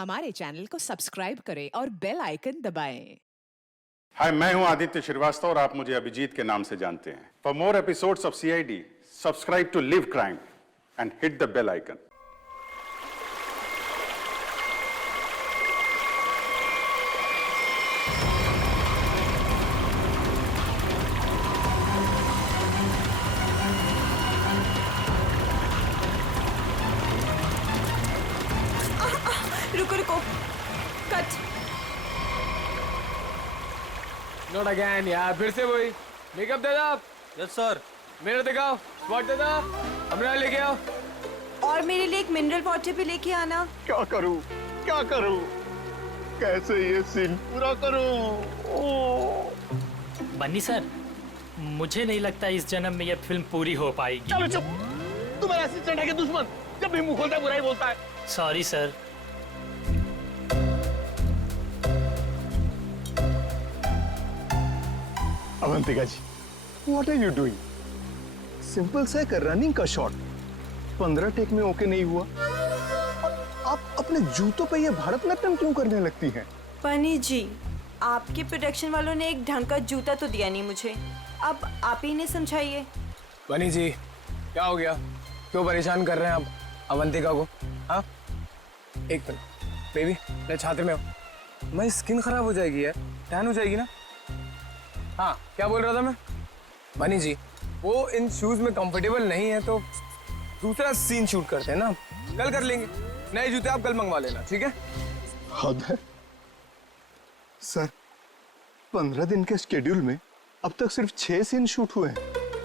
हमारे चैनल को सब्सक्राइब करें और बेल आइकन दबाएं। हाय, मैं हूं आदित्य श्रीवास्तव और आप मुझे अभिजीत के नाम से जानते हैं। For more episodes of CID, subscribe to live crime and hit the bell icon. रुको रुको, कट। नॉट अगेन यार, फिर से वही। मेकअप दे दो। Yes sir. मिरर दिखाओ, स्पॉट दे दो, हमरा लेके आओ। और मेरे लिए एक मिनरल वाटर भी लेके आना। क्या करूं, क्या करूं, कैसे ये सीन पूरा करूं? बन्नी सर, मुझे नहीं लगता इस जन्म में यह फिल्म पूरी हो पाएगी। चलो चुप, तुम्हारा असिस्टेंट है कि दुश्मन? जब भी मुंह खोलता है बुराई बोलता है। Sorry sir. Avantika ji, what are you doing? Simple सा एक रनिंग का शॉट 15 टेक में ओके नहीं हुआ। आप अपने जूतों पे ये भारतनाट्यम क्यों करने लगती हैं? बनी जी, आपके प्रोडक्शन वालों ने एक ढंग का जूता तो दिया नहीं मुझे, अब आप ही ने समझाइए। बनी जी, क्या हो गया? क्यों परेशान कर रहे हैं आप अवंतिका को? हाँ, एक मिनट बेबी, मैं छात्र में हूँ। मेरी स्किन खराब हो जाएगी यार, टैन हो जाएगी ना। हाँ, क्या बोल रहा था मैं? बनी जी, वो इन शूज में कंफर्टेबल नहीं है तो दूसरा सीन शूट करते हैं ना, कल कर लेंगे। नए जूते आप कल मंगवा लेना, ठीक है? हद है सर, 15 दिन के शेड्यूल में अब तक सिर्फ 6 सीन शूट हुए हैं।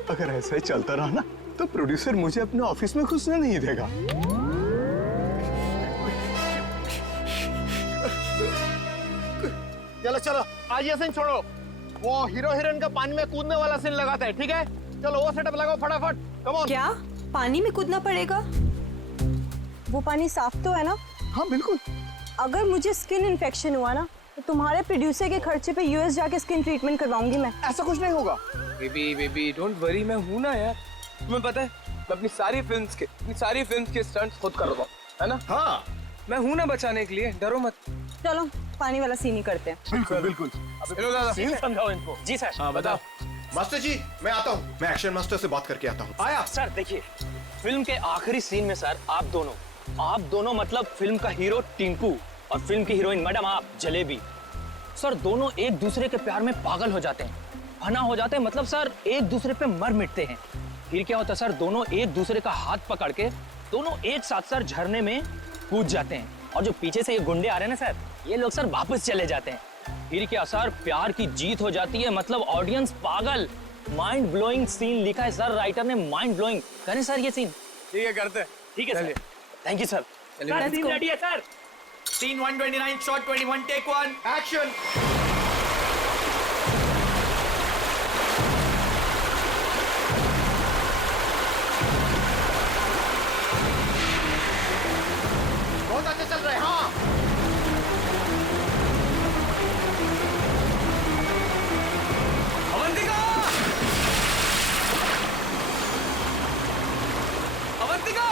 अगर ऐसा ही चलता रहा ना तो प्रोड्यूसर मुझे अपने ऑफिस में घुसने नहीं देगा। चलो चलो, आज ये सीन छोड़ो। वो हीरो हीरोइन का पानी में कूदने वाला सीन लगाते हैं, ठीक है? चलो वो सेटअप लगाओ फटाफट। Come on. क्या पानी में कूदना पड़ेगा? वो पानी साफ तो है ना? हाँ बिल्कुल। अगर मुझे स्किन इन्फेक्शन हुआ ना तो तुम्हारे प्रोड्यूसर के खर्चे पे यूएस जाके स्किन ट्रीटमेंट करवाऊंगी मैं। ऐसा कुछ नहीं होगा। बेबी डोंट वरी, मैं हूं ना यार। तुम्हें पता है, मैं अपनी सारी फिल्म्स के स्टंट्स खुद कर रहा हूं, है ना? हाँ, मैं हूं ना बचाने के लिए, डरो मत। चलो पानी वाला सीन ही करते हैं। बिल्कुल बिल्कुल। हेलो दादा, सीन समझाओ इनको। जी सर। हाँ बताओ। मास्टर जी मैं आता हूँ, मैं एक्शन मास्टर से बात करके आता हूँ। आया सर देखिए, फिल्म के आखिरी सीन में सर आप दोनों मतलब फिल्म का हीरो टिंकू और फिल्म की हीरोइन मैडम आप जलेबी, सर दोनों एक दूसरे के प्यार में पागल हो जाते हैं, फना हो जाते हैं, मतलब सर एक दूसरे पे मर मिटते हैं। फिर क्या होता है सर, दोनों एक दूसरे का हाथ पकड़ के दोनों एक साथ सर झरने में कूद जाते हैं। और जो पीछे से ये गुंडे आ रहे हैं ना सर, ये लोग सर वापस चले जाते हैं। फिर क्या सर, प्यार की जीत हो जाती है, मतलब ऑडियंस पागल। माइंड ब्लोइंग सीन लिखा है सर, राइटर ने माइंड ब्लोइंग। करें सर ये सीन? ठीक है, करते हैं। ठीक है सर, थैंक यू सर। चलिए। सीन रेडी है sir. Scene 129 shot 21 take 1 action. बहुत अच्छा चल रहा है। हाँ अवंतिका! अवंतिका!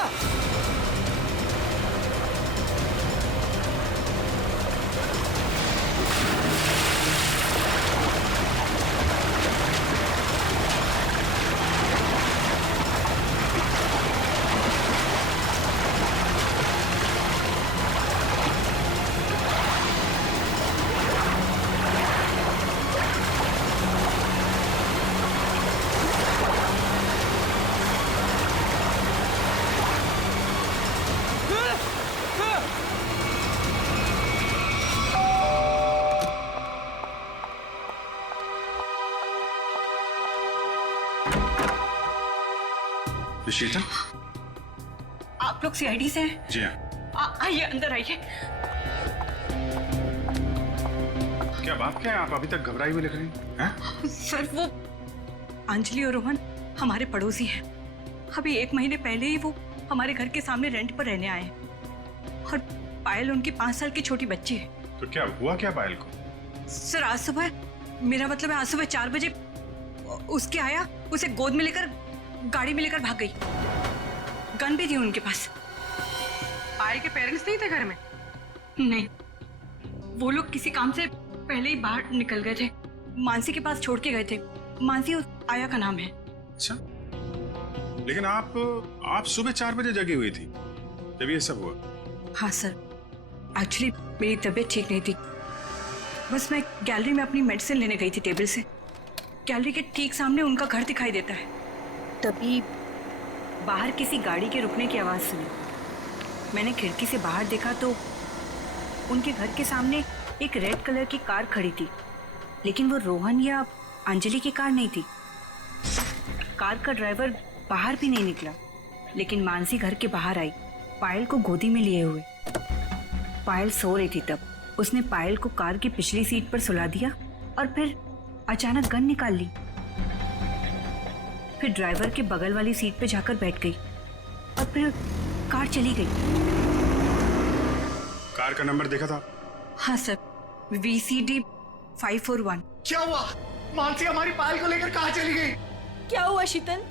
ऋषिता, आप लोग सीआईडी से हैं? जी हाँ। आइए अंदर आइए। क्या बात क्या है, आप अभी तक घबराई हुई लग रही हैं? सर वो अंजलि और रोहन हमारे पड़ोसी हैं। अभी 1 महीने पहले ही वो हमारे घर के सामने रेंट पर रहने आए हैं और पायल उनकी 5 साल की छोटी बच्ची है। तो क्या हुआ क्या पायल को? सर आज सुबह, मेरा मतलब है आज सुबह 4 बजे उसके आया, उसे गोद में लेकर गाड़ी में लेकर भाग गई। गन भी थी उनके पास। पायल के पेरेंट्स नहीं थे घर में, नहीं, वो लोग किसी काम से पहले ही बाहर निकल गए थे। मानसी के पास छोड़ के गए थे। मानसी उस आया का नाम है। अच्छा, लेकिन आप सुबह 4 बजे जगी हुई थी जब ये सब हुआ? हाँ सर, एक्चुअली मेरी तबीयत ठीक नहीं थी। बस मैं गैलरी में अपनी मेडिसिन लेने गई थी टेबल से। गैलरी के ठीक सामने उनका घर दिखाई देता है। तभी बाहर किसी गाड़ी के रुकने की आवाज़ सुनी। मैंने खिड़की से बाहर देखा तो उनके घर के सामने एक रेड कलर की कार खड़ी थी, लेकिन वो रोहन या अंजलि की कार नहीं थी। कार का ड्राइवर बाहर भी नहीं निकला, लेकिन मानसी घर के बाहर आई, पायल को गोदी में लिए हुए। पायल सो रही थी तब उसने पायल को कार की पिछली सीट पर सुला दिया और फिर अचानक गन निकाल ली। फिर ड्राइवर के बगल वाली सीट पे जाकर बैठ गई और फिर कार चली गई। कार का नंबर देखा था? हाँ सर, VCD 541। क्या हुआ? मानसी हमारी पायल को लेकर कहाँ चली गई? क्या हुआ शीतल?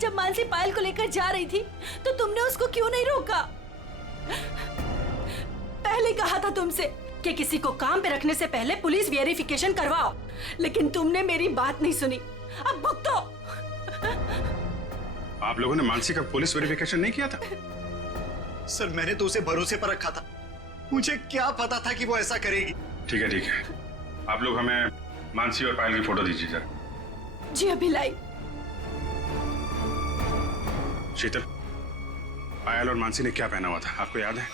जब मानसी पायल को लेकर जा रही थी तो तुमने उसको क्यों नहीं रोका? पहले कहा था तुमसे कि किसी को काम पे रखने से पहले पुलिस वेरिफिकेशन करवाओ, लेकिन तुमने मेरी बात नहीं सुनी। अब भुगतो। आप लोगों ने मानसी का पुलिस वेरिफिकेशन नहीं किया था? सर मैंने तो उसे भरोसे पर रखा था, मुझे क्या पता था कि वो ऐसा करेगी। ठीक है, आप लोग हमें मानसी और पायल की फोटो दीजिए जरा। जी अभी लाई। शीतल, पायल और मानसी ने क्या पहना हुआ था आपको याद है?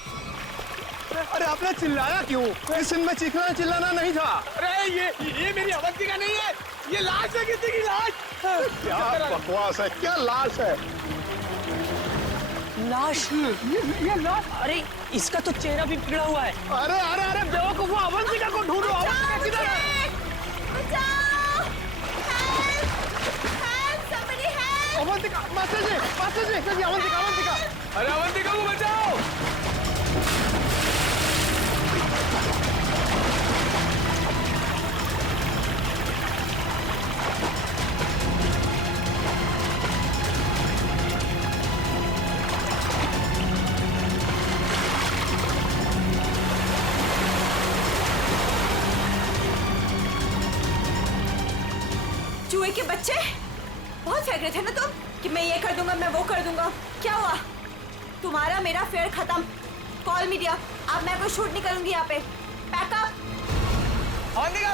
अरे आपने चिल्लाया क्यों? इस सीन में चीखना चिल्लाना नहीं था। अरे ये मेरी अवंतिका नहीं है, ये लाश है, किसी की लाश। क्या बकवास है, क्या लाश है? लाश? ये लाश? अरे इसका तो चेहरा भी बिगड़ा हुआ है। अरे अरे अरे बेवकूफ, अवंतिका को ढूंढो। अवंतिका किधर है? अवंतिका, मास्टर जी, अवंतिका। अरे अवंतिका को बचाओ। चूहे के बच्चे, बहुत फेंक रहे थे ना तुम कि मैं ये कर दूंगा, मैं वो कर दूंगा। क्या हुआ? तुम्हारा मेरा फेयर खत्म। कॉल मीडिया, अब मैं कोई शूट नहीं करूंगी यहाँ पे। पैकअप। अवंतिका,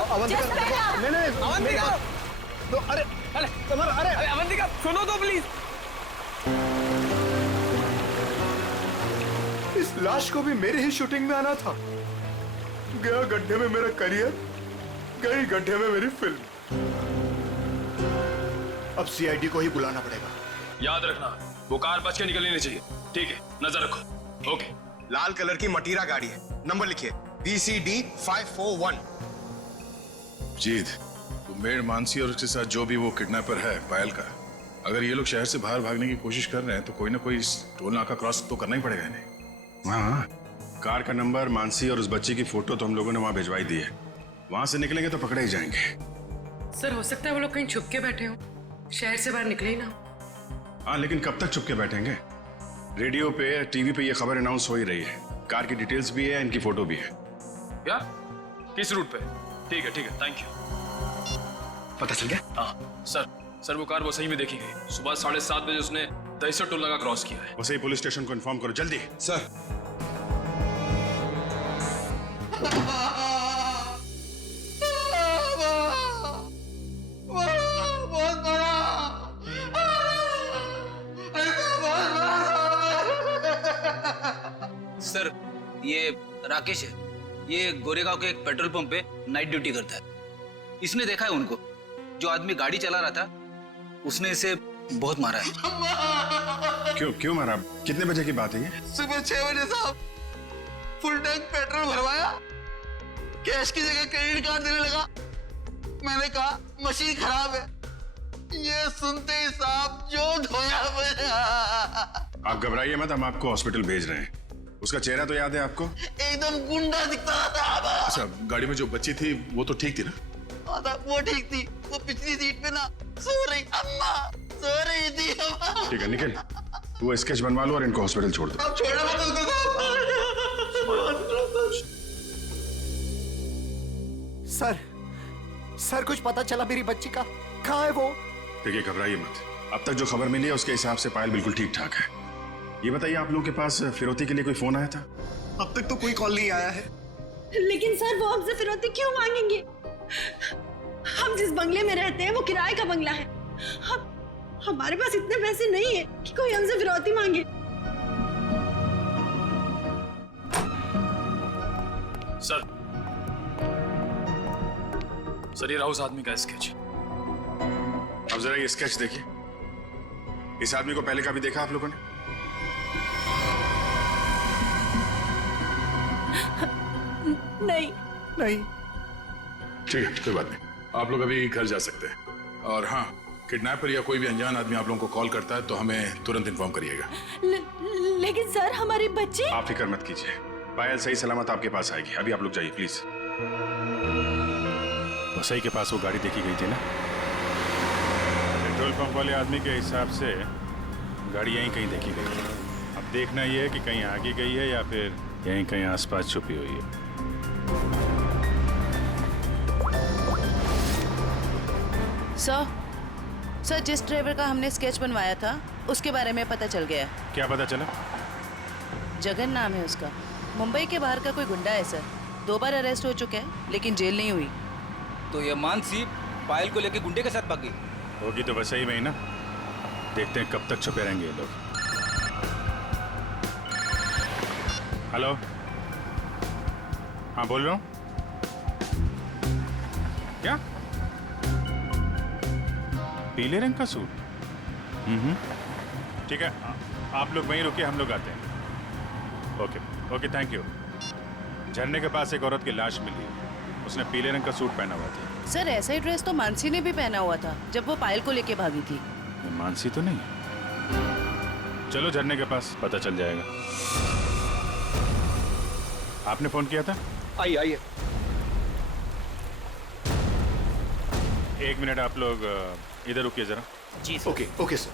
नहीं, अवंतिका। तो अरे अरे अवंतिका सुनो तो प्लीज। इस लाश को भी मेरी ही शूटिंग में आना था। गया गड्ढे में मेरा करियर, गई गड्ढे में मेरी फिल्म। अब CID को ही बुलाना पड़ेगा। याद रखना, वो कार बच के निकलनी नहीं चाहिए। ठीक है, नजर रखो। ओके। लाल कलर की मटीरा गाड़ी है, नंबर लिखिए VCD 541। जीत, मेड मानसी और उसके साथ जो भी वो किडनैपर है पायल का, अगर ये लोग शहर से बाहर भागने की कोशिश कर रहे हैं तो कोई ना कोई टोल नाका क्रॉस तो करना ही पड़ेगा इन्हें। हाँ, कार का नंबर, मानसी और उस बच्ची की फोटो तो हम लोगों ने वहां भिजवाई दी है। वहां से निकलेंगे तो पकड़े ही जाएंगे। सर हो सकता है वो लोग कहीं छुप के बैठे हो, शहर से बाहर निकले ही ना। हाँ, लेकिन कब तक चुप के बैठेंगे? रेडियो पे, टीवी पे ये खबर अनाउंस हो ही रही है। कार की डिटेल्स भी है, इनकी फोटो भी है। क्या? किस रूट पे? ठीक है, थैंक यू। पता चल गया? हाँ सर, वो कार वो सही में देखी गई। सुबह 7:30 बजे उसने दहिसर टोल नाका क्रॉस किया है। वैसे ही पुलिस स्टेशन को इन्फॉर्म करो जल्दी। सर। सर ये राकेश है, ये गोरेगांव के एक पेट्रोल पंप पे नाइट ड्यूटी करता है। इसने देखा है उनको। जो आदमी गाड़ी चला रहा था उसने इसे बहुत मारा है। क्यों मारा? कितने बजे की बात है ये? सुबह 6 बजे साहब। फुल टैंक पेट्रोल भरवाया, कैश की जगह क्रेडिट कार्ड देने लगा। मैंने कहा मशीन खराब है। ये सुनते ही साहब जो धोया मेरा। आप घबराइए मत, हम आपको हॉस्पिटल भेज रहे हैं। उसका चेहरा तो याद है आपको? एकदम गुंडा दिखता था। अच्छा, गाड़ी में जो बच्ची थी वो तो ठीक थी ना? वो ठीक थी, वो पिछली सीट पे ना सो रही, अम्मा सो रही थी। ठीक है निखिल, वो स्केच बनवा लो और इनको हॉस्पिटल छोड़ दो। अब छोड़ो मत उसको साहब। सर कुछ पता चला मेरी बच्ची का? कहाँ है वो? देखिए घबराइए मत, अब तक जो खबर मिली है उसके हिसाब से पायल बिल्कुल ठीक ठाक है। ये बताइए आप लोगों के पास फिरौती के लिए कोई फोन आया था? अब तक तो कोई कॉल नहीं आया है। लेकिन सर वो हमसे फिरौती क्यों मांगेंगे? हम जिस बंगले में रहते हैं वो किराए का बंगला है। हमारे पास इतने पैसे नहीं है कि कोई हमसे फिरौती मांगे। सर ये रहा उस आदमी का स्केच। अब जरा ये स्केच देखिए, इस आदमी को पहले कभी देखा आप लोगों ने? नहीं। ठीक है, कोई बात नहीं, आप लोग अभी घर जा सकते हैं। और हाँ, किडनैपर या कोई भी अनजान आदमी आप लोगों को कॉल करता है तो हमें तुरंत इन्फॉर्म करिएगा। लेकिन सर हमारी बच्ची। आप फिक्र मत कीजिए, पायल सही सलामत आपके पास आएगी। अभी आप लोग जाइए प्लीज। वसई के पास वो गाड़ी देखी गई थी ना? पेट्रोल पंप वाले आदमी के हिसाब से गाड़ी यहीं कहीं देखी गई है। अब देखना ये है कि कहीं आगे गई है या फिर यहीं कहीं आसपास छुपी हुई है। सर जिस ड्राइवर का हमने स्केच बनवाया था उसके बारे में पता चल गया। क्या पता चला? जगन नाम है उसका। मुंबई के बाहर का कोई गुंडा है सर। 2 बार अरेस्ट हो चुका है लेकिन जेल नहीं हुई। तो ये मानसी पायल को लेके गुंडे के साथ भागी होगी तो वसई में ही ना। देखते हैं कब तक छुपे रहेंगे ये लोग। हेलो, हाँ बोल रहा हूँ। क्या? पीले रंग का सूट? ठीक है, आप लोग वहीं रुकिए, हम लोग आते हैं। Okay, thank you. झरने के पास एक औरत की लाश मिली है, उसने पीले रंग का सूट पहना हुआ था। सर ऐसा ही ड्रेस तो मानसी ने भी पहना हुआ था जब वो पायल को लेके भागी थी। ये मानसी तो नहीं? चलो झरने के पास, पता चल जाएगा। आपने फोन किया था? आइए। 1 मिनट, आप लोग इधर रुकिए जरा। जी ओके सर।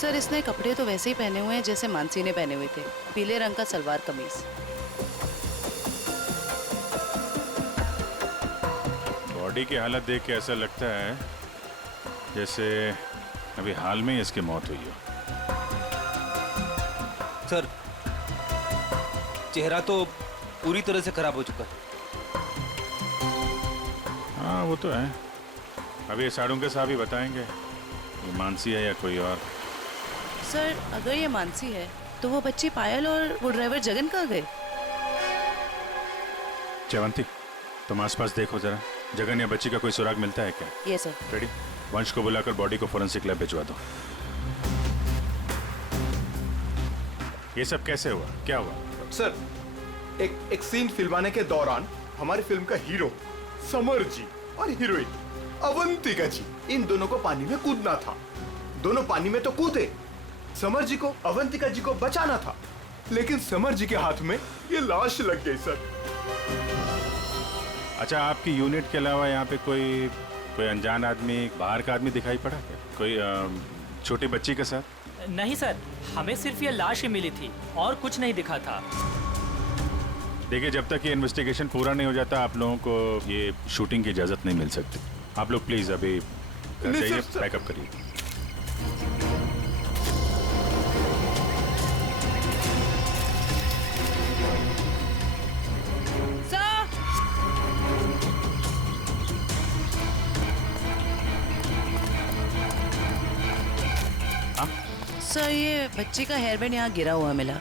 सर इसने कपड़े तो वैसे ही पहने हुए हैं जैसे मानसी ने पहने हुए थे। पीले रंग का सलवार कमीज। बॉडी की हालत देख के ऐसा लगता है जैसे अभी हाल में ही इसकी मौत हुई हो। सर चेहरा तो पूरी तरह से खराब हो चुका है। हाँ वो तो है। अभी ये साड़ू के साहब ही बताएंगे ये मानसी है या कोई और। सर अगर ये मानसी है तो वो बच्ची पायल और वो ड्राइवर जगन कहाँ गए? जयवंती, तुम आसपास देखो जरा, जगन या बच्ची का कोई सुराग मिलता है क्या? ये सर। रेडी? वंश को बुलाकर बॉडी को फोरेंसिक लैब भिजवा दो। ये सब कैसे हुआ? क्या हुआ? सर एक सीन फिल्माने के दौरान हमारी फिल्म का हीरो समर जी और हीरोइन अवंतिका जी, इन दोनों को पानी में कूदना था। दोनों पानी में तो कूदे। समर जी को अवंतिका जी को बचाना था, लेकिन समर जी के हाथ में ये लाश लग गई सर। अच्छा, आपकी यूनिट के अलावा यहाँ पे कोई अनजान आदमी, बाहर का आदमी दिखाई पड़ा क्या? कोई छोटी बच्ची के साथ? नहीं सर, हमें सिर्फ ये लाश ही मिली थी और कुछ नहीं दिखा था। देखिए, जब तक ये इन्वेस्टिगेशन पूरा नहीं हो जाता आप लोगों को ये शूटिंग की इजाजत नहीं मिल सकती। आप लोग प्लीज अभी घर जाइए, पैकअप करिए। सर ये बच्ची का हेयर बैंड यहाँ गिरा हुआ मिला।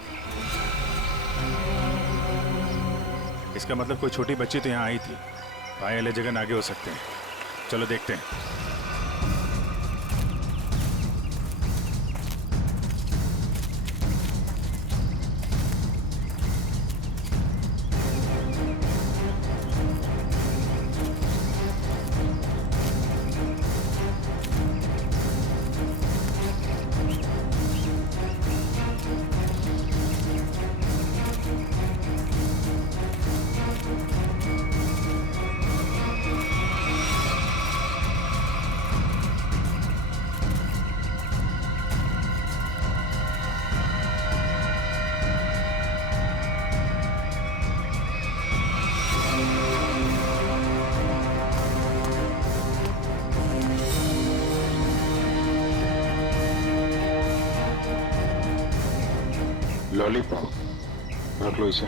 इसका मतलब कोई छोटी बच्ची तो यहाँ आई थी। पायल या जगन आगे हो सकते हैं। चलो देखते हैं। लॉलीपॉप रख लो इसे।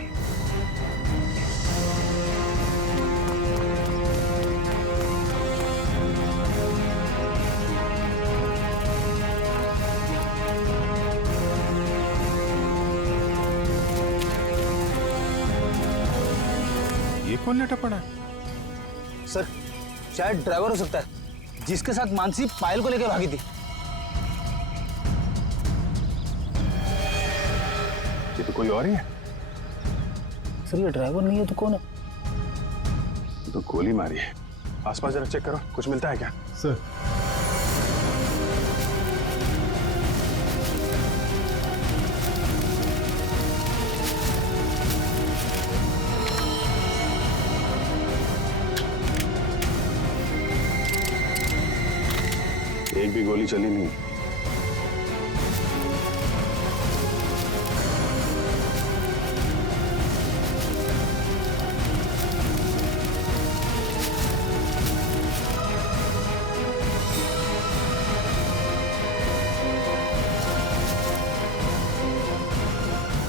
ये कौन लेटा पड़ा है? सर शायद ड्राइवर हो सकता है, जिसके साथ मानसी पायल को लेकर भागी थी। ये तो कोई और ही है। सर ये ड्राइवर नहीं है तो कौन है? तो गोली मारी है। आसपास जरा चेक करो, कुछ मिलता है क्या? सर एक भी गोली चली नहीं।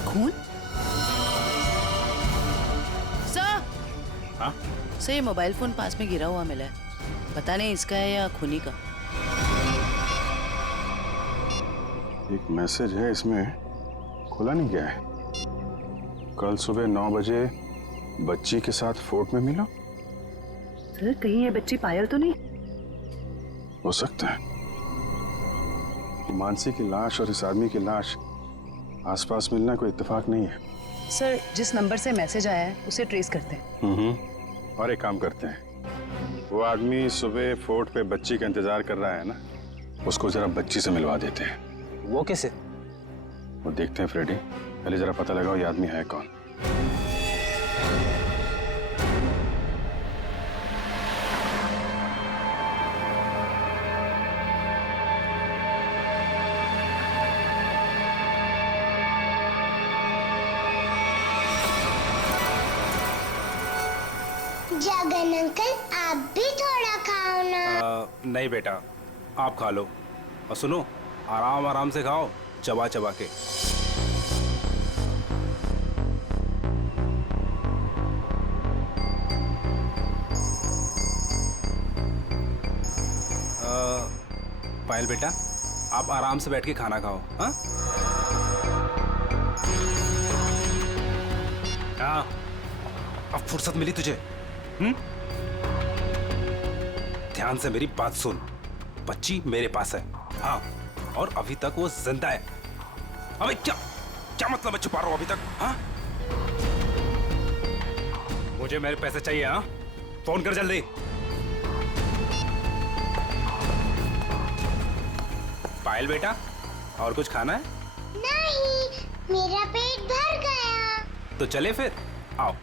खून? सर हाँ? सर ये मोबाइल फोन पास में गिरा हुआ मिला है, पता नहीं इसका है या खूनी का। एक मैसेज है इसमें, खुला नहीं गया है। कल सुबह 9 बजे बच्ची के साथ फोर्ट में मिला। सर कहीं ये बच्ची पायल तो नहीं? हो सकता है। मानसी की लाश और इस आदमी की लाश आसपास मिलना कोई इत्तेफाक नहीं है। सर जिस नंबर से मैसेज आया है उसे ट्रेस करते हैं। और एक काम करते हैं, वो आदमी सुबह फोर्ट पे बच्ची का इंतजार कर रहा है ना, उसको जरा बच्ची से मिलवा देते हैं। वो कैसे? वो देखते हैं फ्रेडी, पहले जरा पता लगाओ ये आदमी है कौन। जगन अंकल आप भी थोड़ा खाओ ना। नहीं बेटा, आप खा लो और सुनो, आराम आराम से खाओ, चबा चबा के। पायल बेटा, आप आराम से बैठ के खाना खाओ। हाँ हाँ, अब फुर्सत मिली तुझे? ध्यान से मेरी बात सुन, बच्ची मेरे पास है। हाँ, और अभी तक वो जिंदा है। अबे क्या क्या मतलब है छुपा रहा हूं अभी तक? हाँ, मुझे मेरे पैसे चाहिए। हाँ, फोन कर जल्दी। पायल बेटा, और कुछ खाना है? नहीं, मेरा पेट भर गया। तो चले फिर, आओ।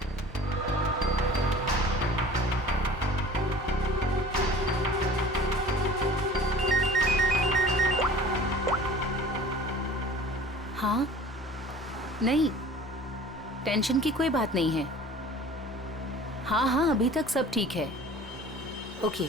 हाँ, नहीं, टेंशन की कोई बात नहीं है। हाँ हाँ, अभी तक सब ठीक है। ओके।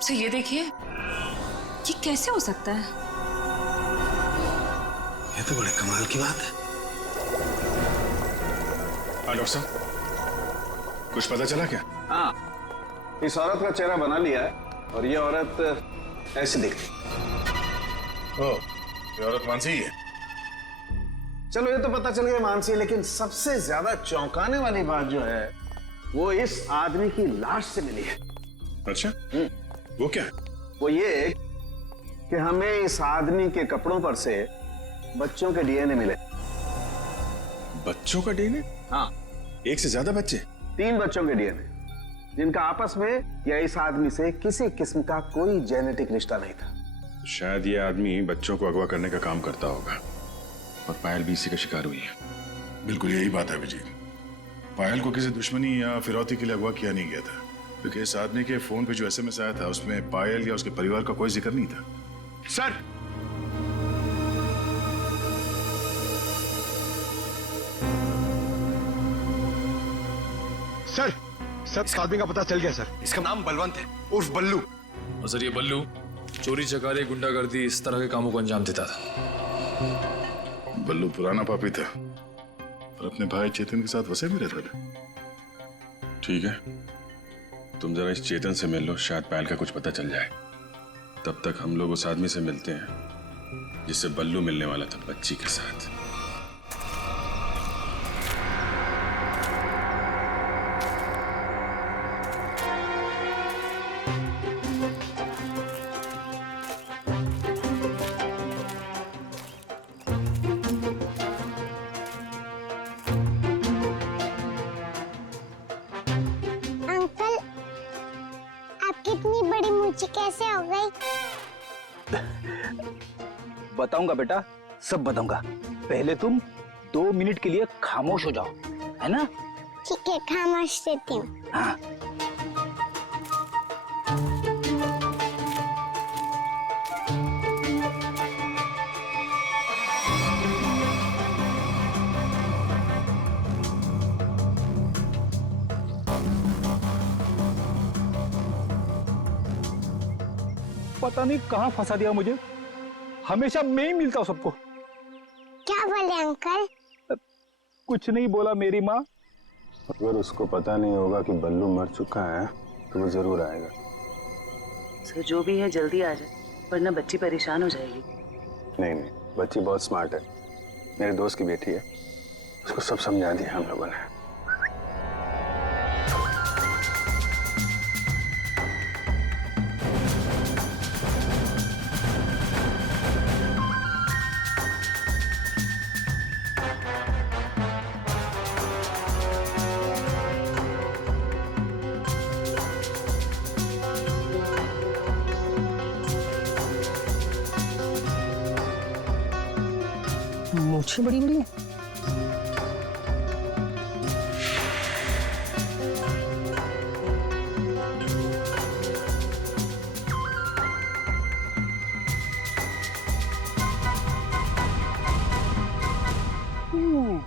सर ये देखिए, ये कैसे हो सकता है? ये तो बड़े कमाल की बात है। हाँ डॉक्टर साहब, कुछ पता चला क्या? हाँ, इस औरत का चेहरा बना लिया है और ये औरत ऐसी दिखती। ओ, ये औरत मानसी ही है। चलो ये तो पता चल गया मानसी, लेकिन सबसे ज्यादा चौंकाने वाली बात जो है वो इस आदमी की लाश से मिली है। अच्छा, वो क्या? वो ये कि हमें इस आदमी के कपड़ों पर से बच्चों के डीएनए मिले। बच्चों का डीएनए? हाँ, एक से ज्यादा बच्चे? 3 बच्चों के डीएनए, जिनका आपस में या इस आदमी से किसी किस्म का कोई जेनेटिक रिश्ता नहीं था। शायद ये आदमी बच्चों को अगवा करने का काम करता होगा और पायल भी इसी का शिकार हुई है। बिल्कुल यही बात है अभिजीत। पायल को किसी दुश्मनी या फिरौती के लिए अगवा किया नहीं गया था, क्योंकि इस आदमी के फोन पे जो एसएमएस आया था उसमें पायल या उसके परिवार का कोई जिक्र नहीं था। सर, सर, इस आदमी का पता चल गया सर। इसका नाम बलवंत है, उर्फ बल्लू। और सर ये बल्लू चोरी चकारी गुंडागर्दी इस तरह के कामों को अंजाम देता था। बल्लू पुराना पापी था और अपने भाई चेतन के साथ वैसे भी रहता था। ठीक है, तुम जरा इस चेतन से मिल लो, शायद पायल का कुछ पता चल जाए। तब तक हम लोग उस आदमी से मिलते हैं जिससे बल्लू मिलने वाला था बच्ची के साथ। अंकल, आपकी इतनी बड़ी मूंछ कैसे हो गई? बताऊंगा बेटा, सब बताऊंगा। पहले तुम 2 मिनट के लिए खामोश हो जाओ, है ना? ठीक है, खामोश रहती हूँ। हाँ। पता नहीं कहाँ फंसा दिया मुझे, हमेशा मैं ही मिलता हूँ सबको। क्या बोले अंकल? कुछ नहीं बोला मेरी माँ। अगर उसको पता नहीं होगा कि बल्लू मर चुका है तो वो जरूर आएगा। सर जो भी है जल्दी आ जाए, वरना बच्ची परेशान हो जाएगी। नहीं नहीं, बच्ची बहुत स्मार्ट है, मेरे दोस्त की बेटी है, उसको सब समझा दिया हम लोगों ने। मूछें बड़ी बड़ी हैं।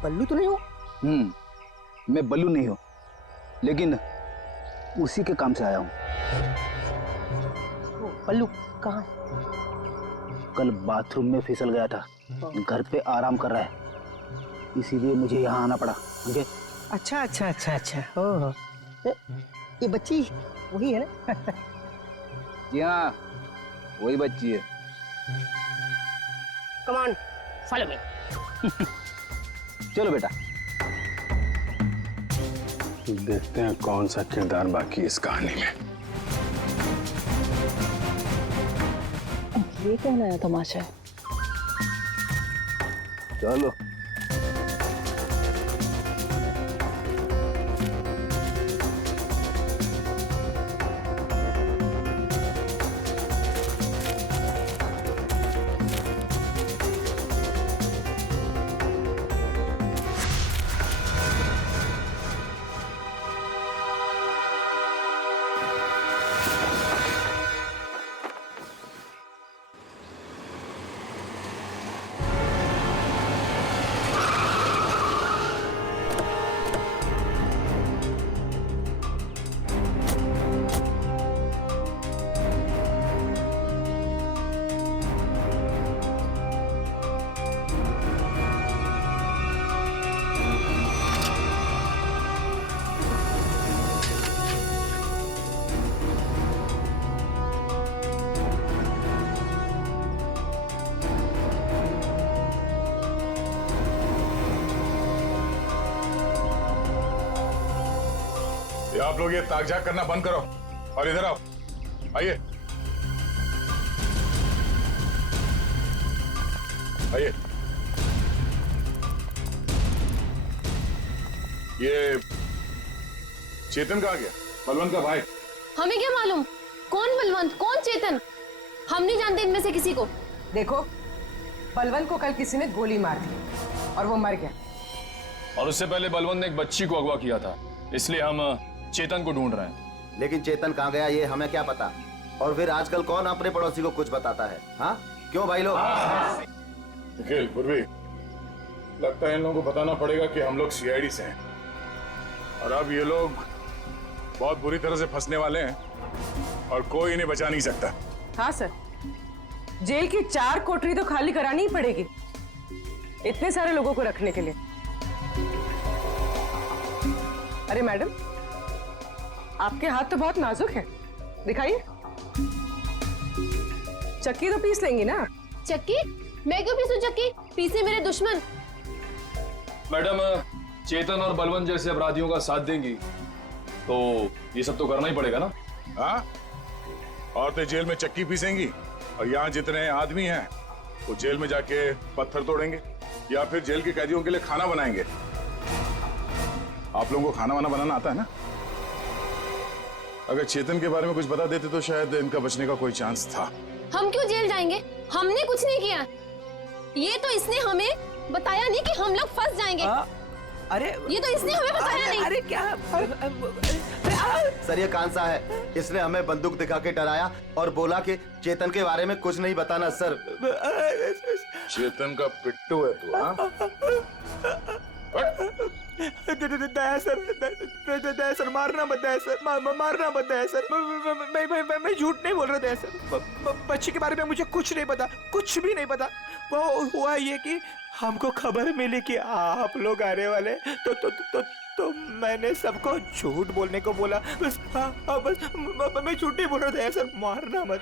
बल्लू तो नहीं हो? मैं बल्लू नहीं हूँ, लेकिन उसी के काम से आया हूँ। बल्लू कहाँ? कल बाथरूम में फिसल गया था, घर पे आराम कर रहा है, इसीलिए मुझे यहाँ आना पड़ा। समझे? अच्छा अच्छा अच्छा अच्छा, ओह, ये बच्ची वही है ना? जी हाँ, वही बच्ची है। Come on, follow me. चलो बेटा। देखते हैं कौन सा किरदार बाकी इस कहानी में। ये क्या नया तमाशा है? चलो। ये आप लोग ये ताक-झाक करना बंद करो और इधर आओ। आइए आइए। ये चेतन कहाँ गया? बलवंत का भाई। हमें क्या मालूम कौन बलवंत कौन चेतन, हम नहीं जानते इनमें से किसी को। देखो, बलवंत को कल किसी ने गोली मार दी और वो मर गया। और उससे पहले बलवंत ने एक बच्ची को अगवा किया था, इसलिए हम चेतन को ढूंढ रहे हैं। लेकिन चेतन कहाँ गया ये हमें क्या पता। और फिर आजकल कौन अपने पड़ोसी को कुछ बताता है? हाँ क्यों भाई लोग? निखिल, पूर्वी, लगता है इन लोगों को बताना पड़ेगा कि हम लोग सीआईडी से हैं और अब ये लोग बहुत बुरी तरह से फंसने वाले हैं और कोई इन्हें बचा नहीं सकता। हाँ सर, जेल की 4 कोठरी तो खाली करानी ही पड़ेगी इतने सारे लोगों को रखने के लिए। अरे मैडम, आपके हाथ तो बहुत नाजुक है, दिखाइए। चक्की तो पीस लेंगी ना? चक्की? मैं क्यों पीसूं चक्की? पीसे मेरे दुश्मन। मैडम, चेतन और बलवंत जैसे अपराधियों का साथ देंगी तो ये सब तो करना ही पड़ेगा ना। हाँ, औरतें जेल में चक्की पीसेंगी और यहाँ जितने आदमी हैं वो जेल में जाके पत्थर तोड़ेंगे या फिर जेल के कैदियों के लिए खाना बनाएंगे। आप लोगों को खाना वाना बनाना आता है ना? अगर चेतन के बारे में कुछ बता देते तो शायद इनका बचने का कोई चांस था। हम क्यों जेल जाएंगे? हमने कुछ नहीं किया। ये तो इसने हमें बताया नहीं कि हम लोग फंस जाएंगे। अरे ये तो इसने हमें बताया नहीं। अरे क्या? सर ये कांसा है, इसने हमें बंदूक दिखा के डराया और बोला कि चेतन के बारे में कुछ नहीं बताना। सर चेतन का पिट्टू है तू? हाँ, दया सर, मारना मत दया सर, मारना मत दया सर। मैं झूठ नहीं बोल रहा दया सर। बच्ची के बारे में मुझे कुछ नहीं पता, कुछ भी नहीं पता। वो हुआ ये कि हमको खबर मिली कि आप लोग आने वाले, तो मैंने सबको झूठ बोलने को बोला। बस बस मैं झूठ नहीं बोल रहा दया सर, मारना मत।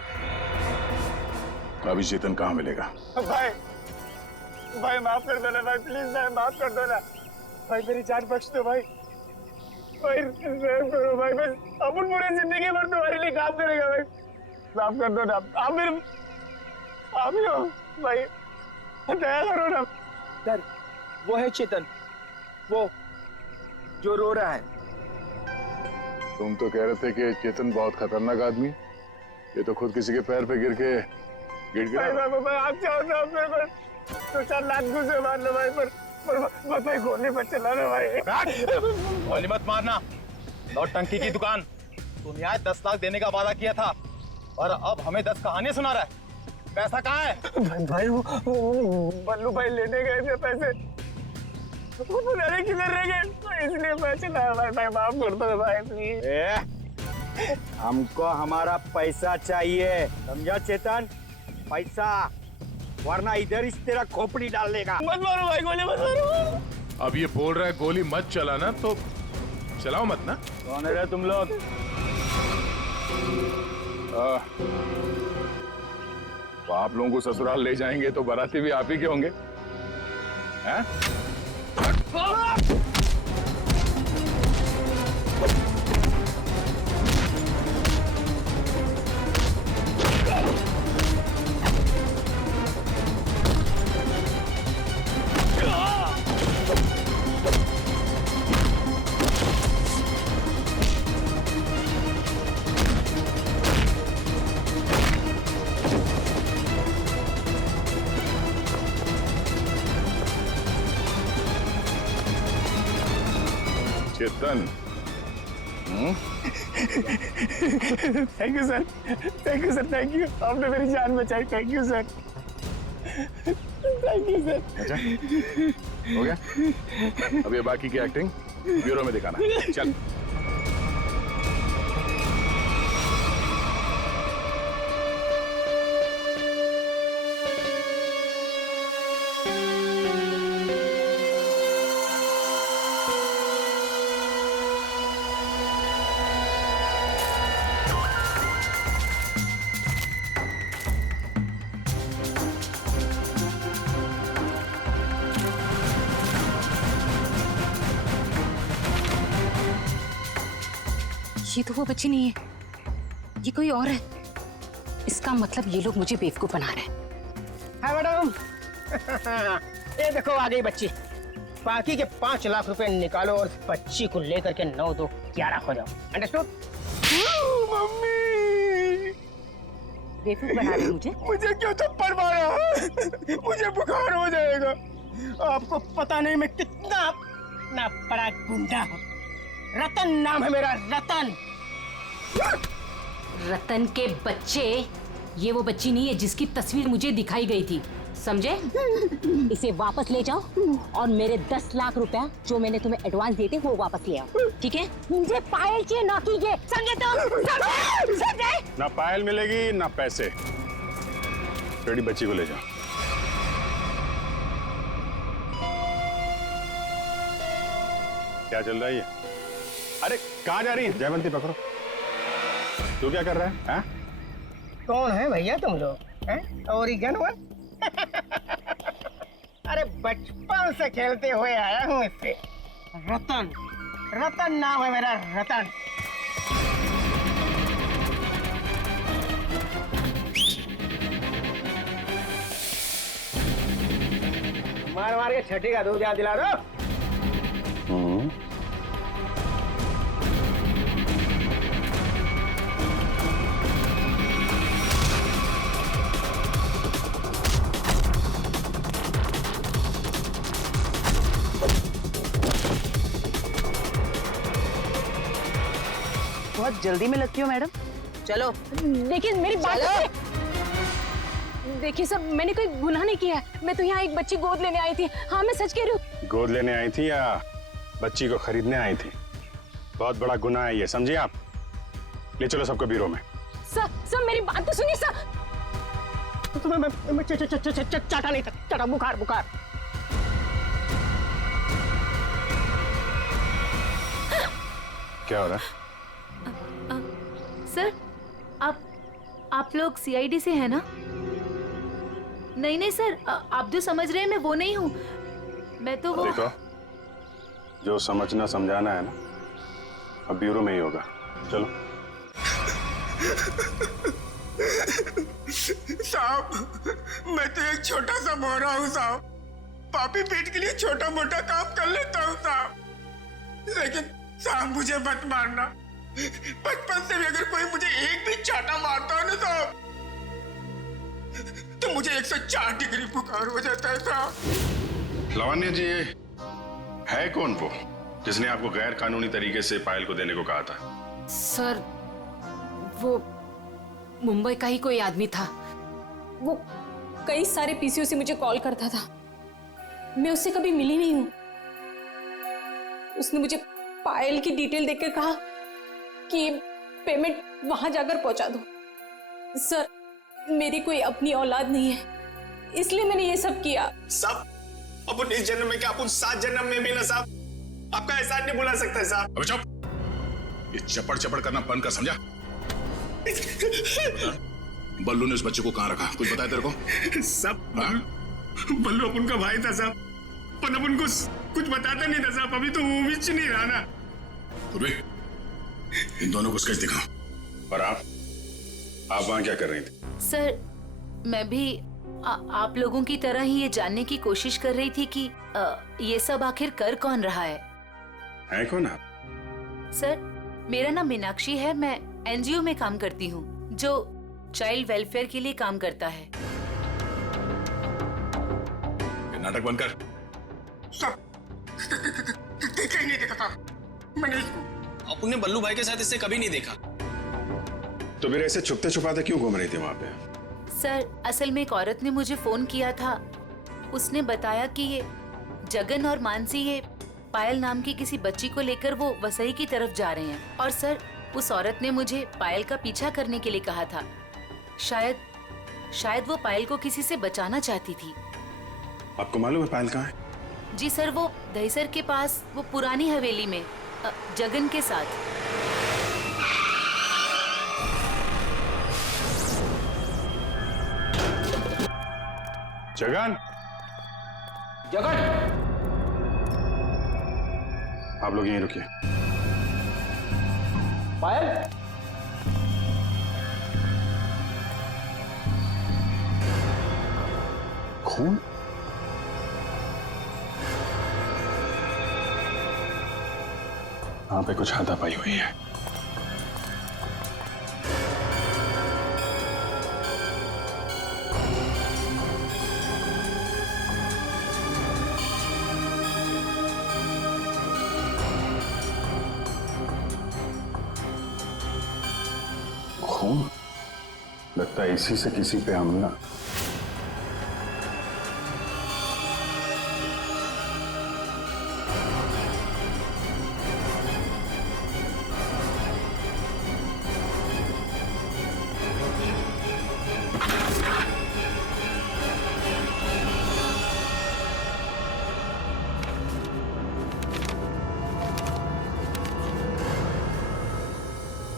अभी चेतन कहाँ मिलेगा? भाई माफ कर दो ना भाई, प्लीज भाई माफ कर दो ना भाई, मेरी जान बख्श दो भाई। भाई करो भाई, बस अपन पूरी जिंदगी भर तुम्हारे लिए काम करेगा भाई, माफ कर दो ना। आप ही हो भाई, दया करो ना। सर वो है चेतन, वो जो रो रहा है। तुम तो कह रहे थे कि चेतन बहुत खतरनाक आदमी, ये तो खुद किसी के पैर पे गिर के गिर गया। भाई आप चाहो तो आप मेरे को 2-4 लाख घुसे मार लो भाई, पर भाई गोली मत चलाना भाई। गोली मत मारना, नौटंकी की दुकान। तुम यहाँ 10 लाख देने का वादा किया था और अब हमें 10 कहानियां सुना रहा है। पैसा कहाँ है? भाई वो बल्लू भाई लेने गए थे पैसे, वो पता नहीं किधर रह गए, तो इसलिए मैं चला। भाई माफ कर दो भाई प्लीज। हमको हमारा पैसा चाहिए, समझा चेतन? पैसा, वरना इधर इस तेरा खोपड़ी डाल देगा। मत मारो भाई, गोली मत मारो। अब ये बोल रहा है गोली मत चलाना, तो चलाओ मत ना। कौन है रे तुम लोग? तो आप लोगों को ससुराल ले जाएंगे तो बाराती भी आप ही के होंगे, हैं? Chetan, thank you sir, thank you sir, thank you. आपने मेरी जान बचाई, thank you sir, thank you sir. अच्छा हो गया, अब ये बाकी की एक्टिंग ब्यूरो में दिखाना। चल। ये तो वो बच्ची नहीं है, ये कोई और है। इसका मतलब ये लोग मुझे बेवकूफ बना रहे हैं। हाँ मैडम, ये देखो आ गई बच्ची। बाकी के 5 लाख रुपए निकालो और बच्ची को लेकर के 9 2 11 हो जाओ। अंडरस्टूड? मम्मी बेवकूफ बना रहे मुझे। मुझे क्यों थप्पड़ मारा? मुझे बुखार हो जाएगा। आपको पता नहीं मैं कितना बड़ा गुंडा हूँ। रतन नाम है मेरा, रतन। रतन के बच्चे, ये वो बच्ची नहीं है जिसकी तस्वीर मुझे दिखाई गई थी, समझे? इसे वापस ले जाओ और मेरे 10 लाख रुपया जो मैंने तुम्हें एडवांस दिए थे वो वापस ले आओ, ठीक है? मुझे पायल चाहिए, ना कि ये, समझे तुम? समझे? ना पायल मिलेगी ना पैसे। रेडी, बच्ची को ले जाओ। क्या चल रहा है ये? अरे कहाँ जा रही है? जयवंती पकड़ो। तू क्या कर रहा है? हाँ? कौन है भैया तुम लोग? ओरिगन हुआ? अरे बचपन से खेलते हुए आया हूँ इससे। रतन, रतन नाम है मेरा, रतन। मार मार के छठी का दूध याद दिला दो। बहुत जल्दी में लगती हो मैडम, चलो। देखिए मेरी बात, देखिए सर, मैंने कोई गुनाह नहीं किया है। मैं तो यहाँ एक बच्ची गोद लेने आई थी। हाँ मैं सच कह रही हूँ। गोद लेने आई थी या बच्ची को खरीदने आई थी? बहुत बड़ा गुनाह है ये, समझिए आप। ले चलो सबको ब्यूरो में। सर मेरी बात तो सुनिए सर। चाटा नहीं था, चाटा, बुखार बुखार। क्या हो रहा है? सर आप लोग सीआईडी से हैं ना? नहीं नहीं सर, आप जो समझ रहे हैं मैं वो नहीं हूँ। मैं तो वो... देखो, जो समझना समझाना है ना, अब ब्यूरो में ही होगा। चलो। साहब, मैं तो एक छोटा सा मोहरा हूँ साहब। पापी पेट के लिए छोटा मोटा काम कर लेता हूँ साहब। लेकिन साहब मुझे मत मारना। बचपन से भी अगर कोई मुझे एक भी चाटा मारता है ना साहब, तो मुझे 104 डिग्री बुखार हो जाता है साहब। लावण्य जी, है कौन वो जिसने आपको गैर कानूनी तरीके से पायल को देने को कहा था? सर वो मुंबई का ही कोई आदमी था। वो कई सारे पीसीओ से मुझे कॉल करता था। मैं उससे कभी मिली नहीं हूँ। उसने मुझे पायल की डिटेल देकर कहा कि पेमेंट वहां जाकर पहुंचा दो। सर मेरी कोई अपनी औलाद नहीं है, इसलिए मैंने ये सब किया। साहब, अपन इस जन्म में क्या, अपन 7 जन्म में भी ना साहब आपका एहसान नहीं भुला सकता साहब। अबे चुप, ये चपड़ चपड़ करना बंद कर, समझा? बल्लू ने उस बच्चे को कहाँ रखा, कुछ बताया तेरे को? सब बल्लू अपन का भाई था साहब, पर अपन को कुछ बताता नहीं था साहब। अभी तो वो भी नहीं रहा ना। इन दोनों को स्केच दिखाओ। और आप वहां क्या कर रही थी? सर मैं भी आप लोगों की तरह ही ये जानने की कोशिश कर रही थी कि ये सब आखिर कर कौन रहा है कौन आप? सर मेरा नाम मीनाक्षी है। मैं एनजीओ में काम करती हूँ जो चाइल्ड वेलफेयर के लिए काम करता है। नाटक बंद कर। देखा ही नहीं, देखा था मैंने इसको। अपने बल्लू भाई के साथ इससे कभी नहीं देखा। तो फिर ऐसे छुपते छुपाते क्यों घूम रही थी वहां पे? सर असल में एक औरत ने मुझे फोन किया था। उसने बताया कि ये जगन और मानसी ये पायल नाम की किसी बच्ची को लेकर वो वसई की तरफ जा रहे हैं। और सर उस औरत ने मुझे पायल का पीछा करने के लिए कहा था। शायद वो पायल को किसी से बचाना चाहती थी। आपको मालूम है पायल कहाँ है? जी सर, वो दहीसर के पास वो पुरानी हवेली में जगन के साथ। जगन, जगन, आप लोग यहीं रुकिए। पायल खून? वहां पे कुछ हाथापाई हुई है। खून? लगता है इसी से किसी पे हमला।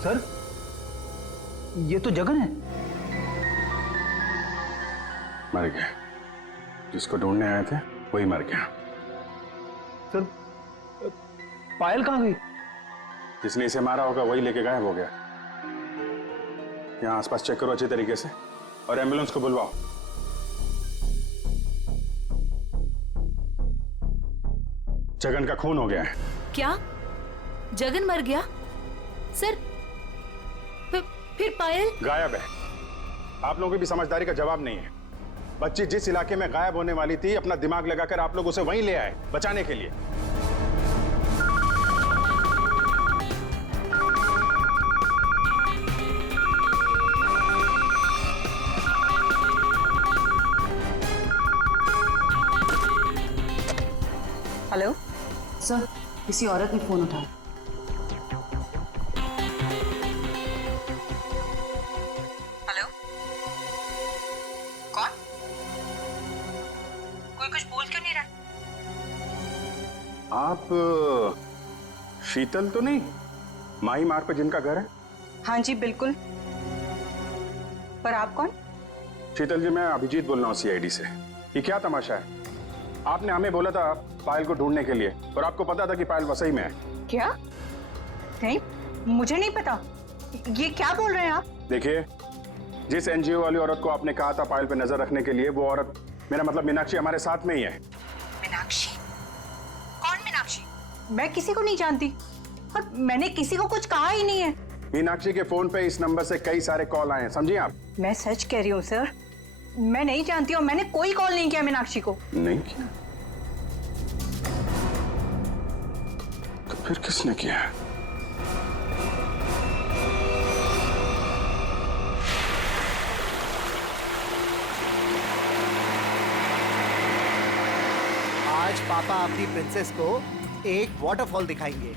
सर, ये तो जगन है। मर गया। जिसको ढूंढने आए थे वही मर गया। सर, पायल कहाँ गई? जिसने इसे मारा होगा वही लेके गायब हो गया। यहाँ आसपास चेक करो अच्छी तरीके से और एम्बुलेंस को बुलवाओ। जगन का खून हो गया है। क्या? जगन मर गया? सर, फिर पायल गायब है। आप लोगों की भी समझदारी का जवाब नहीं है। बच्ची जिस इलाके में गायब होने वाली थी, अपना दिमाग लगाकर आप लोग उसे वहीं ले आए बचाने के लिए। हेलो सर, किसी औरत ने फोन उठाया। हेलो, कौन? कोई कुछ बोल क्यों नहीं रहा? आप शीतल तो नहीं? माही मार्ग पे जिनका घर है? हाँ जी बिल्कुल। पर आप कौन? शीतल जी, मैं अभिजीत बोल रहा हूँ CID से। ये क्या तमाशा है? आपने हमें बोला था पायल को ढूंढने के लिए और आपको पता था कि पायल वसई में है। क्या? नहीं, मुझे नहीं पता। ये क्या बोल रहे हैं आप? देखिए, जिस NGO वाली औरत को आपने कहा था पायल पे नजर रखने के लिए, वो औरत, मेरा मतलब मीनाक्षी, हमारे साथ में ही है। मीनाक्षी? कौन मीनाक्षी? मैं किसी को नहीं जानती और मैंने किसी को कुछ कहा ही नहीं है। मीनाक्षी के फोन पे इस नंबर से कई सारे कॉल आए हैं, समझिए आप। मैं सच कह रही हूँ सर, मैं नहीं जानती और मैंने कोई कॉल नहीं किया मीनाक्षी को। नहीं किया? तो फिर किसने किया? आज पापा अपनी प्रिंसेस को एक वाटरफॉल दिखाएंगे।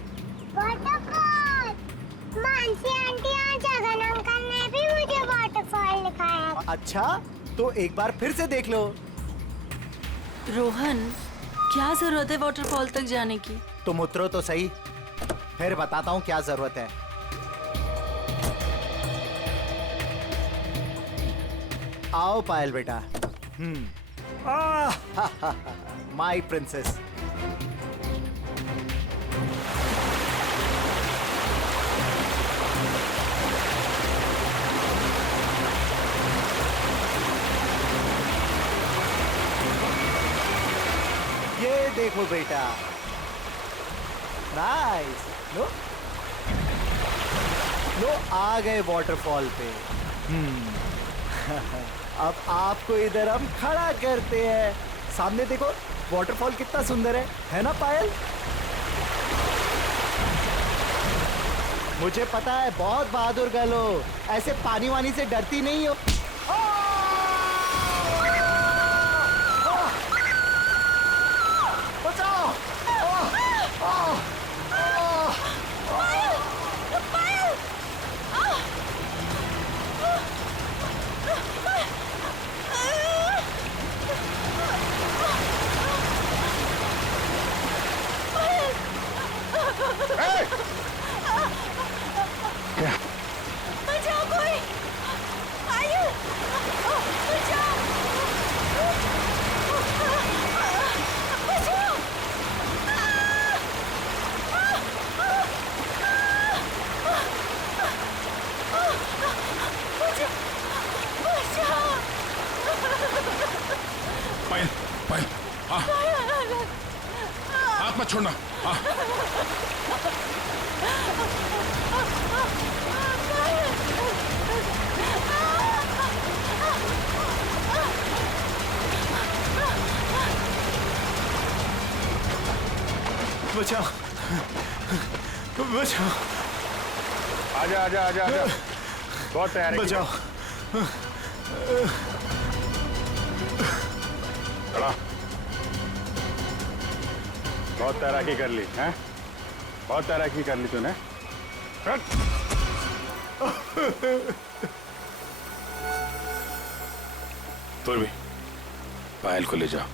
वाटरफॉल? मानसी आंटी और जगन अंकल ने भी मुझे वाटरफॉल दिखाया। अच्छा, तो एक बार फिर से देख लो। रोहन, क्या जरूरत है वाटरफॉल तक जाने की? तुम उतरो तो सही, फिर बताता हूँ क्या जरूरत है। आओ पायल बेटा। My princess. ये देखो बेटा, नाइस। लो लो, आ गए वाटरफॉल पे। अब आपको इधर हम खड़ा करते हैं। सामने देखो, वाटरफॉल कितना सुंदर है ना पायल? मुझे पता है बहुत बहादुर गर्ल हो, ऐसे पानी वानी से डरती नहीं हो। बचाओ! बचाओ कोई! पायल! पायल पायल हाँ हाथ मत छोड़ना हाँ बचाओ बचाओ आजा आजा आजा आजा बहुत तैयार है बचाओ खड़ा बहुत तैराकी कर ली हैं बहुत तैराकी कर ली तूने तो भी पायल को ले जाओ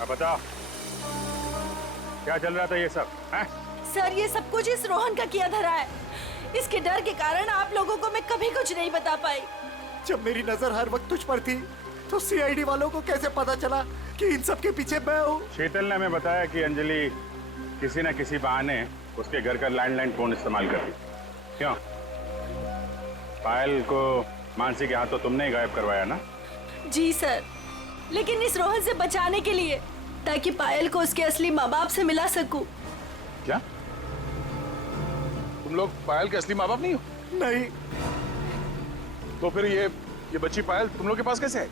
अब बताओ क्या चल रहा था ये सब हैं सर ये सब कुछ इस रोहन का किया धरा है। इसके डर के कारण आप लोगों को मैं कभी कुछ नहीं बता पाई। जब मेरी नजर हर वक्त तुझ पर थी तो सीआईडी वालों को कैसे पता चला कि इन सब के पीछे मैं हूँ? शीतल ने हमें बताया कि अंजलि किसी न किसी बहाने उसके घर का लैंडलाइन फोन इस्तेमाल करती। क्यों? पायल को मानसी के हाथों तुमने ही गायब करवाया ना? जी सर, लेकिन इस रोहन से बचाने के लिए, ताकि पायल को उसके असली माँ बाप से मिला सकूं। क्या तुम लोग पायल के असली माँ बाप नहीं हो? नहीं। तो फिर ये बच्ची पायल तुम लोग के पास कैसे आई?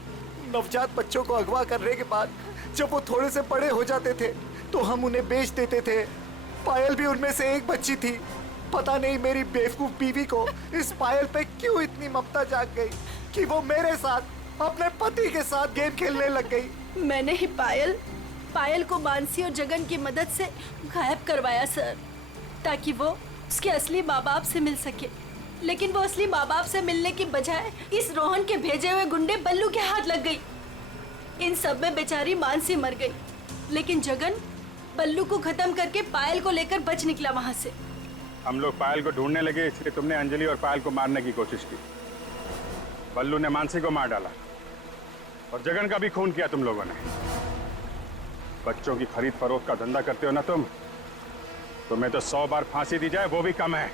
नवजात बच्चों को अगवा करने के बाद जब वो थोड़े से बड़े हो जाते थे तो हम उन्हें बेच देते थे। पायल भी उनमें से एक बच्ची थी। पता नहीं मेरी बेवकूफ बीवी को इस पायल पे क्यों इतनी ममता जाग गई कि वो मेरे साथ अपने पति के साथ गेम खेलने लग गई। मैंने ही पायल को मानसी और जगन की मदद से गायब करवाया सर, ताकि वो उसके असली माँ बाप से मिल सके। लेकिन वो असली माँ बाप से मिलने की बजाय इस रोहन के भेजे हुए गुंडे बल्लू के हाथ लग गई। इन सब में बेचारी मानसी मर गई, लेकिन जगन बल्लू को खत्म करके पायल को लेकर बच निकला वहां से। हम लोग पायल को ढूंढने लगे, इसलिए तुमने अंजलि और पायल को मारने की कोशिश की। बल्लू ने मानसी को मार डाला और जगन का भी खून किया तुम लोगों ने। बच्चों की खरीद फरोख्त का धंधा करते हो ना तुम, तुम्हें तो 100 बार फांसी दी जाए वो भी कम है।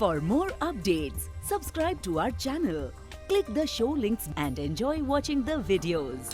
For more updates, subscribe to our channel, click the show links and enjoy watching the videos.